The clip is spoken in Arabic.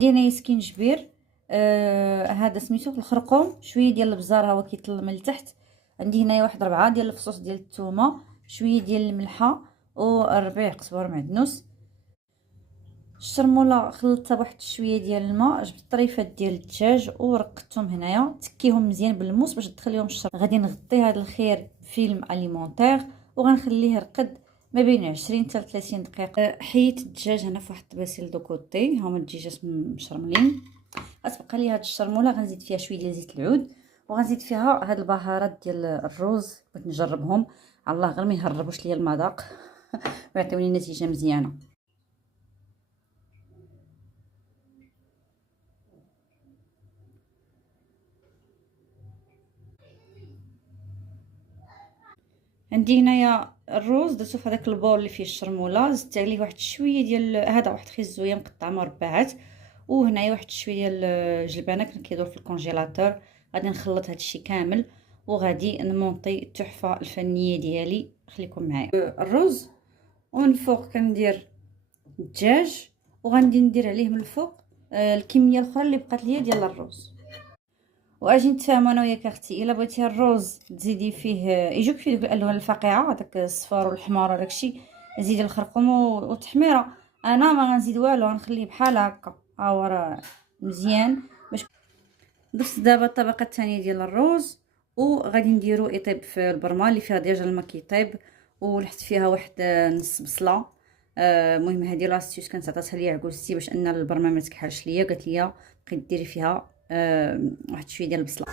دينا سكينجبير. هذا سميتو الخرقوم، شويه ديال البزار ها هو كيطل من التحت. عندي هنايا واحد 4 ديال الفصوص ديال الثومه، شويه ديال الملحه وربيع قزبر معدنوس. الشرموله خلطتها بواحد شويه ديال الماء، جبت طريفات ديال الدجاج ورقدتهم هنايا، تكيهم مزيان بالموس باش تخليهم الشرب. غادي نغطي هذا الخير بفيلم اليمونتير وغنخليه يرقد ما بين 20 حتى 30 دقيقه. حيت الدجاج هنا في واحد الطباسيل دو كوتي، هما الدجاجات مشرملين. غتبقى لي هاد الشرموله غنزيد فيها شويه ديال زيت العود، وغنزيد فيها هاد البهارات ديال الروز. بغيت نجربهم، الله غير ما يهربوش ليا المذاق ويعطيوني نتيجه مزيانه. عندي هنايا الروز درتو في هذاك البول اللي فيه الشرموله، زدت عليه واحد شويه ديال هذا واحد خيزويه مقطعه مربعات، وهنايا واحد شويه ديال الجلبانه كان كيدور في الكونجيلاتور. غادي نخلط هادشي كامل وغادي نمونطي التحفه الفنيه ديالي. خليكم معايا. الروز ومن فوق كندير الدجاج، وغندي ندير عليه من الفوق الكميه الاخرى اللي بقات ليا ديال الروز. واجي نتفاهموا انا وياك اختي، الا بغيتي الروز تزيدي فيه يجوك فيه دوك الالوان الفاقعه، هذاك الصفار والحمار وداك الشيء، زيدي الخرقوم والتحميره. انا ما غنزيد والو، غنخليه بحال هكا ها هو راه مزيان. باش ضفت دابا الطبقه الثانيه ديال الروز، وغادي نديرو يطيب في البرمه اللي فيها ديجا الماء كيطيب، ولحت فيها واحد نص بصله. المهم هذه لاستيوس كانت عطاتها ليا عكوزتي باش ان البرمه ما تكحلش ليا، قالت لي بقيت ديري فيها واحد شويه ديال البصله.